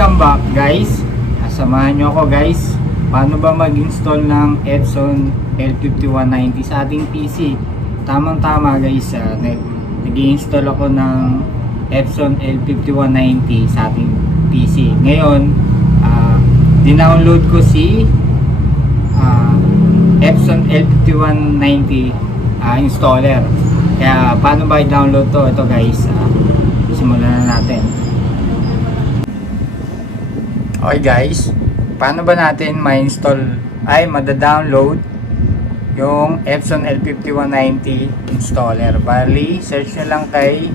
welcome back guys. Ah, Samahan nyo ako guys. Paano ba mag-install ng Epson L5190 sa ating PC? Tamang-tama guys, ah, nag- nag-install ako ng Epson L5190 sa ating PC. Ngayon, ah, dinownload ko si ah, Epson L5190 ah, installer. Kaya paano ba i-download to? Ito guys, ah, simulan na natin. Okay guys, paano ba natin ma-install ay mada-download yung Epson L5190 installer? Bali, search nyo lang kay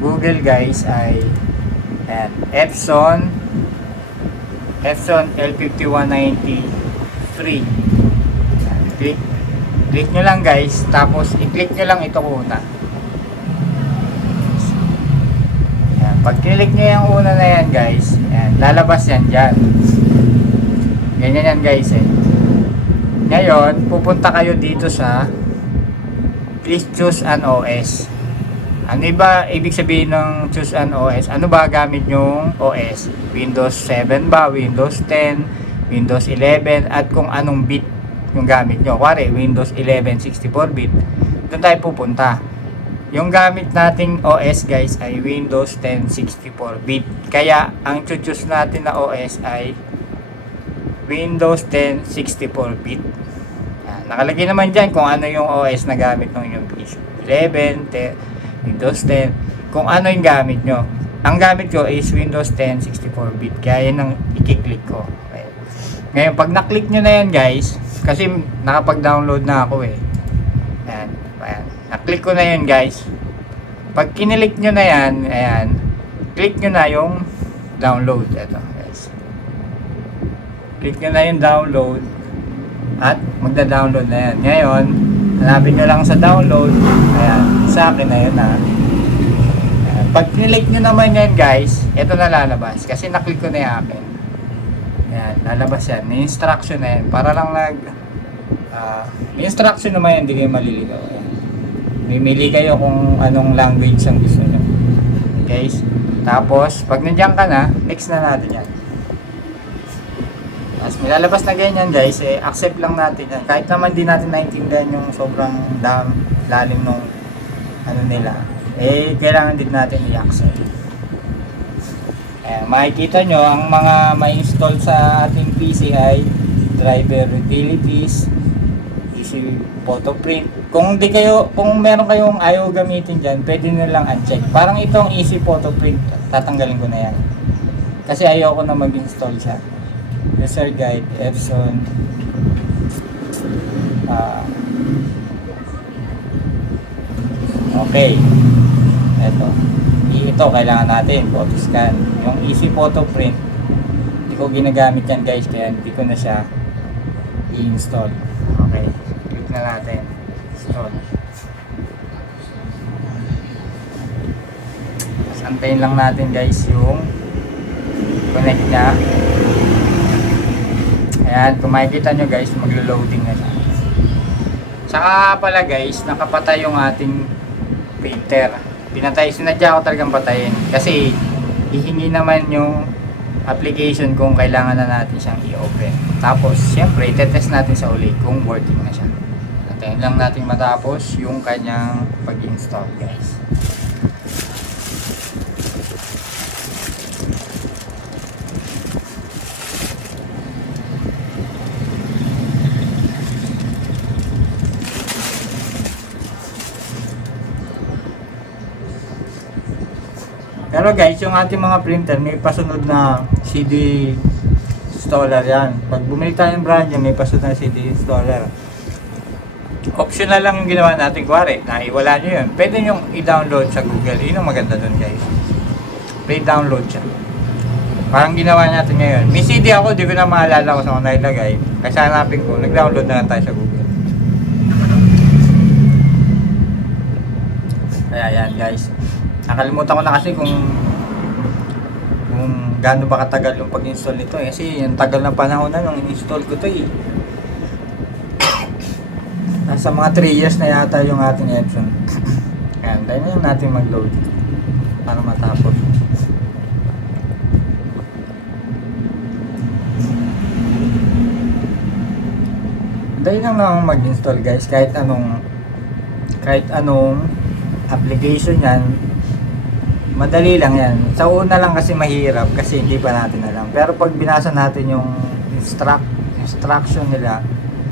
Google guys ay ayan, Epson Epson L5190 free. Click click nyo lang guys, tapos i-click nyo lang ito una. Pag click nyo yung una na yan guys, ayan, lalabas yan dyan. Ganyan yan guys eh. Ngayon, pupunta kayo dito sa please choose an OS. Ano ba ibig sabihin ng choose an OS? Ano ba gamit yung OS? Windows 7 ba? Windows 10? Windows 11? At kung anong bit yung gamit nyo. Kuwari, Windows 11 64-bit. Doon tayo pupunta. Yung gamit nating OS guys ay Windows 10 64-bit. Kaya ang choose natin na OS ay Windows 10 64-bit. Yan. Nakalagay naman dyan kung ano yung OS na gamit ng inyong PC. 11, 10, Windows 10, kung ano yung gamit nyo. Ang gamit ko is Windows 10 64-bit. Kaya yan ang i-click ko. Okay. Ngayon, pag na-click nyo na yan guys, kasi nakapag-download na ako eh. Na-click ko na yun guys. Pag kinilik nyo na yan, ayan, click nyo na yung download. Ito guys. Click nyo na yung download at magda-download na yan. Ngayon, hanapin nyo lang sa download. Ayan, sa akin na yun ha. Pag click nyo naman yan guys, ito na lalabas. Kasi na-click ko na yung akin. Ayan, lalabas yan. May instruction na yan. Para lang nag... ah, may instruction naman yan, hindi kayo maliligaw. Ayan. Mimili kayo kung anong language ang gusto nyo. Guys. Tapos, pag nandiyan ka na, next na natin yan. Tapos may lalabas na ganyan guys, eh, accept lang natin yan. Kahit naman di natin naintindihan yung sobrang dam, lalim nung ano nila, eh, kailangan din natin i-accept. Ayan, makikita nyo, ang mga ma-install sa ating PC ay driver utilities, easy photo print. Kung di kayo, kung meron kayong ayaw gamitin dyan, pwede nyo lang uncheck. Parang itong easy photo print, tatanggalin ko na yan. Kasi ayaw ko na mag-install siya. User guide, Epson. Ah. okay. Ito. Ito, kailangan natin. Photo scan. Yung easy photo print, hindi ko ginagamit yan guys, kaya hindi ko na siya i-install. Okay. Na natin. Install. Tapos antayin lang natin guys yung connect niya. Ayan, kung makikita nyo guys, maglo-loading na siya. Saka pala guys, nakapatay yung ating printer. Pinatay, sinadya ko talagang patayin. Kasi, hihingi naman yung application kung kailangan na natin siyang i-open. Tapos, syempre, itetest natin sa uli kung working na siya. Antayin lang natin matapos yung kanyang pag-install guys. Pero guys, yung ating mga printer may pasunod na CD installer yan. Pag bumili tayo ng brand yan, may pasunod na CD installer. Optional lang ginawa natin. Kuwari, naiwala nyo yun. Pwede nyo i-download sa Google. Yun ang maganda dun guys. Play download siya. Parang ginawa natin ngayon. May CD ako, di ko na maalala kung saan ko nailagay. Kasi hanapin ko, nag-download na lang tayo sa Google. Kaya yan guys. Nakalimutan ko na kasi kung kung gaano ba katagal yung pag-install nito eh. Kasi yung tagal ng panahon na nung in-install ko to eh. Nasa mga 3 years na yata yung ating Epson. Ayan, dahil na natin mag-load para matapos. Dahil lang lang mag-install guys kahit anong kahit anong application yan madali lang yan. Sa una lang kasi mahirap kasi hindi pa natin alam. Pero pag binasa natin yung instruct, instruction nila,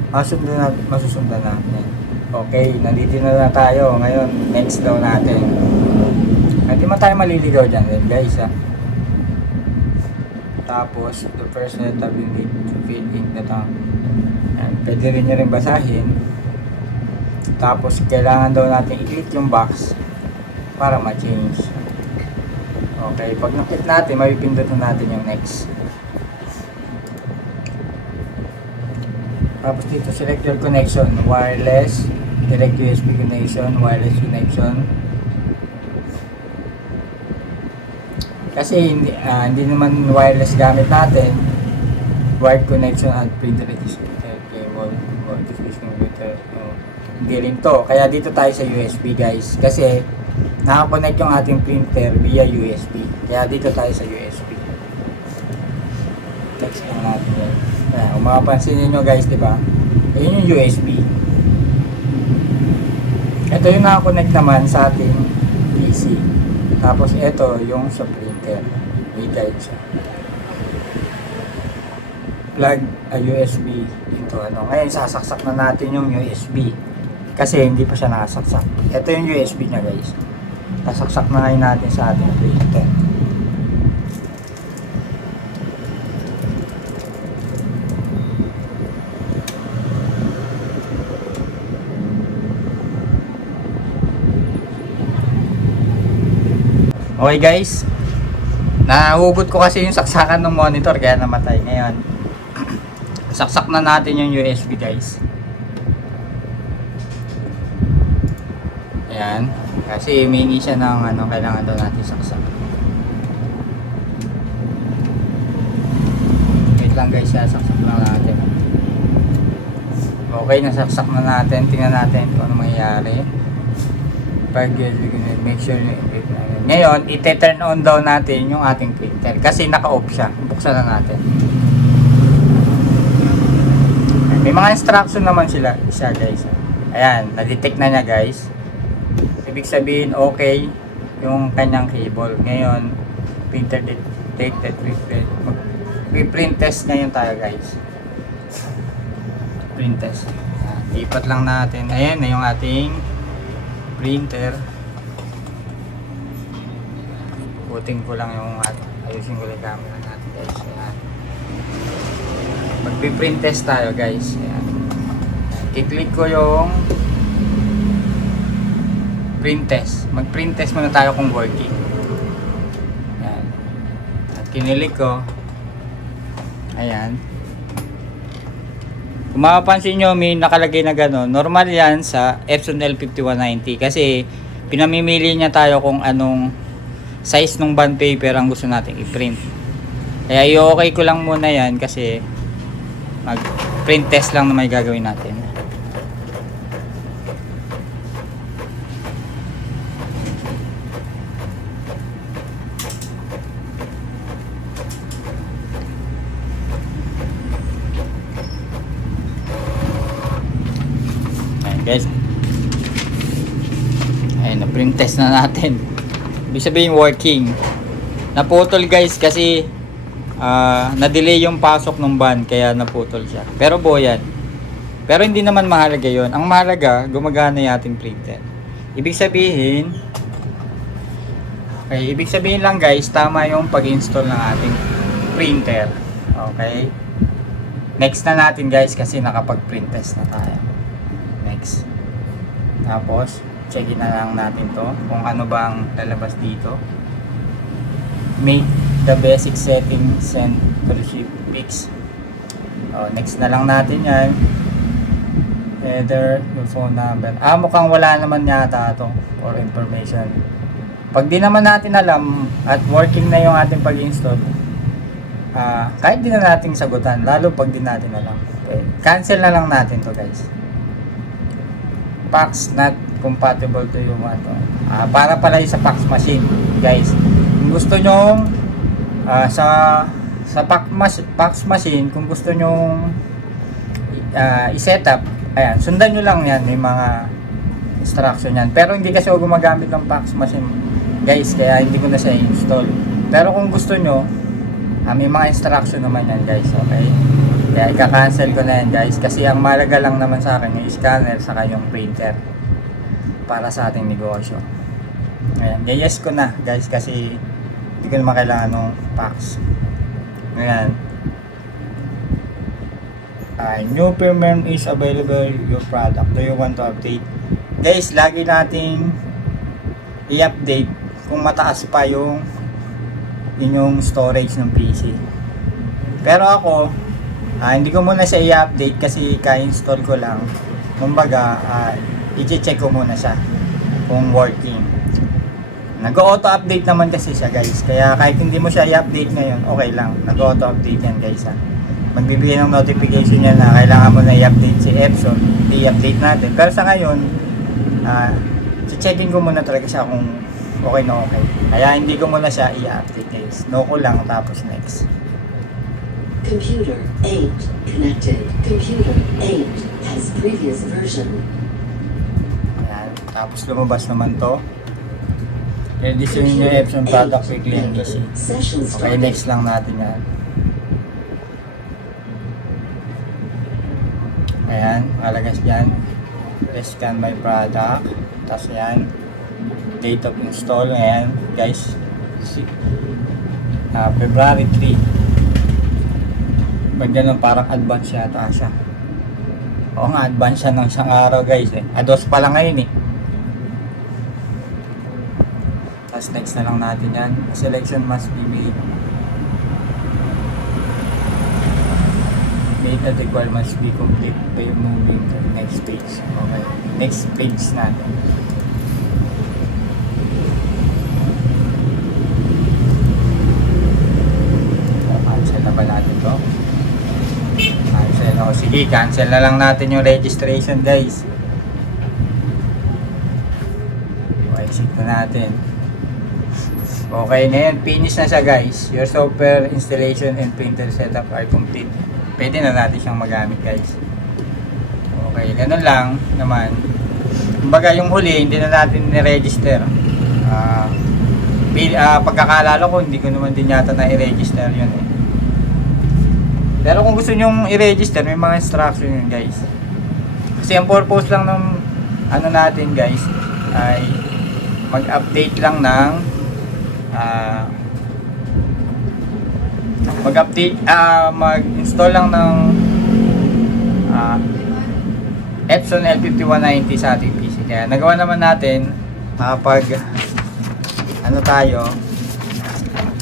masusundan natin, masusundan natin. Okay nandito na lang tayo. Ngayon next daw natin. Hindi man tayo maliligaw dyan eh, guys ha tapos the first letter you need to fill in the tongue Ayan, pwede rin nyo rin basahin. Tapos kailangan daw natin i-click yung box para ma-change. Okay pag nakit natin mapipindot na natin yung next tapos dito select your connection wireless direct USB connection wireless connection. Kasi hindi, ah, hindi naman wireless gamit natin. Wired connection at printer register cable or display computer oh, hindi rin to. Kaya dito tayo sa USB guys. Kasi nakakonect yung ating printer via USB kaya dito tayo sa USB next lang natin yan Ayan, kung makapansin ninyo guys di ba ayun yung USB ito yung nakakonect naman sa ating PC tapos ito yung sa printer may guide siya plug a USB into ano. Ngayon, sasaksak na natin yung USB. Kasi hindi pa siya nakasaksak. Ito yung USB niya guys. Sasaksak na ngayon natin sa ating printer. Okay guys, nahugot ko kasi yung saksakan ng monitor kaya namatay ngayon. Saksak na natin yung USB guys. Ayan. Kasi humingi siya ng ano, kailangan daw natin saksak. Wait lang guys, sasaksak lang natin. Okay, nasaksak na natin. Tingnan natin kung ano mangyayari. Pag make sure yung ngayon, ite-turn on daw natin yung ating printer kasi naka-off siya. Buksan na natin. May mga instruction naman sila, siya guys. Ayan, na-detect na niya guys. Ibig sabihin, okay yung kanyang cable. Ngayon, printer detected, print, mag-print test ngayon tayo guys. Print test. Ayan, lipat lang natin. Ayan na yung ating printer. Puting ko lang yung at ayusin ko lang yung camera natin guys. Ayan. Magpiprint test tayo guys. Ayan. I-click ko yung print test. Mag-print test muna tayo kung working. Ayan. At kinilik ko. Ayan. Kung mapapansin nyo, may nakalagay na gano'n. Normal yan sa Epson L5190 kasi pinamimili niya tayo kung anong size ng bond paper ang gusto nating i-print. Kaya i-okay ko lang muna yan kasi mag print test lang na may gagawin natin. Ayan guys. Ayan, na-print test na natin. Ibig sabihin working. Naputol guys kasi ah, na-delay yung pasok ng van kaya naputol siya. Pero buoyan. Pero hindi naman mahalaga yon. Ang mahalaga, gumagana yung ating printer. Ibig sabihin, okay, ibig sabihin lang guys, tama yung pag-install ng ating printer. Okay? Next na natin guys kasi nakapag-print test na tayo. Next. Tapos, check na lang natin to kung ano bang lalabas dito. Make the basic settings and receive pics. Oh, next na lang natin yan. Header, yung phone number. Ah, mukhang wala naman yata to for information. Pag di naman natin alam at working na yung ating pag-install, ah, kahit di na natin sagutan, lalo pag di natin alam. Okay. Cancel na lang natin to guys. Fax not compatible to yung ano. Ah, para pala yung sa fax machine, guys. Kung gusto nyo sa sa fax, fax machine, kung gusto nyo ah, i-set up, ayan, sundan nyo lang yan, may mga instruction yan. Pero hindi kasi ako gumagamit ng fax machine, guys, kaya hindi ko na siya install. Pero kung gusto nyo, ah, may mga instruction naman yan, guys, okay? Kaya ika-cancel ko na yan, guys, kasi ang malaga lang naman sa akin yung scanner saka yung printer para sa ating negosyo. Ayan, yes ko na, guys, kasi hindi ko naman kailangan ng fax. Ayan. Uh, new firmware is available your product. Do you want to update? Guys, lagi nating i-update kung mataas pa yung inyong storage ng PC. Pero ako, ah, hindi ko muna siya i-update kasi ka-install ko lang. Kumbaga, uh, i-check ko muna siya kung working. Nag-auto-update naman kasi siya guys. Kaya kahit hindi mo siya i-update ngayon, okay lang. Nag-auto-update yan guys ha. Magbibigay ng notification yan na kailangan mo na i-update si Epson. I-update natin. Pero sa ngayon, ah, checkin ko muna talaga siya kung okay na okay. Kaya hindi ko muna siya i-update guys. No ko lang tapos next. Computer 8 connected. Computer 8 has previous version. Ayan. Tapos lumabas naman to. Reduce yung Epson product and easy. Session Okay, next lang natin yan. Ayan, alagas dyan. Scan my product. Tapos yan. Date of install. Ayan, guys. Ah, February 3. Pag ganun, parang advance yata siya. Oo nga, advance siya ng isang araw guys eh. Ados pa lang ngayon eh. Tapos next na lang natin yan. Selection must be made. Made at required must be complete by moving to the next page. Okay. Next page natin. O sige, cancel na lang natin yung registration guys. O, exit na natin. Okay na. Finish na siya guys. Your software installation and printer setup are complete. Pwede na natin siyang magamit guys. Okay, ganun lang naman. Kumbaga yung huli, hindi na natin ni-register. Ah, bil- ah, pagkakalala ko, hindi ko naman din yata na i-register yun eh. Pero kung gusto nyong i-register, may mga instruction yun guys. Kasi ang purpose lang ng ano natin guys ay mag-update lang ng ah mag-update ah mag-install lang ng ah Epson L5190 sa ating PC. Kaya nagawa naman natin kapag ano tayo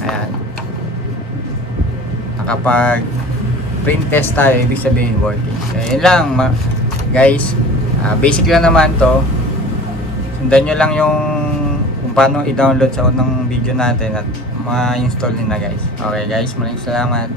ayan nakapag print test tayo ibig sabihin working. Kaya yun lang guys ah, basic lang naman to sundan nyo lang yung paano i-download sa unang video natin at ma-install na guys. Okay guys, maraming salamat.